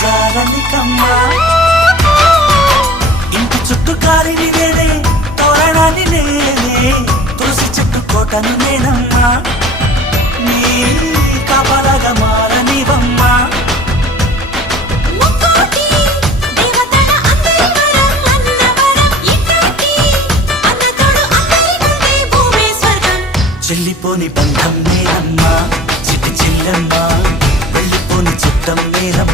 జాలనికమ్మ ఇంటి చుట్టూ కాలిని నేనే తోరణాన్ని నేనే తులసి చెట్టు కోటను నేనమ్మా నీ కాపలాగా మారనివమ్మా చెల్లిపోని బంధం నే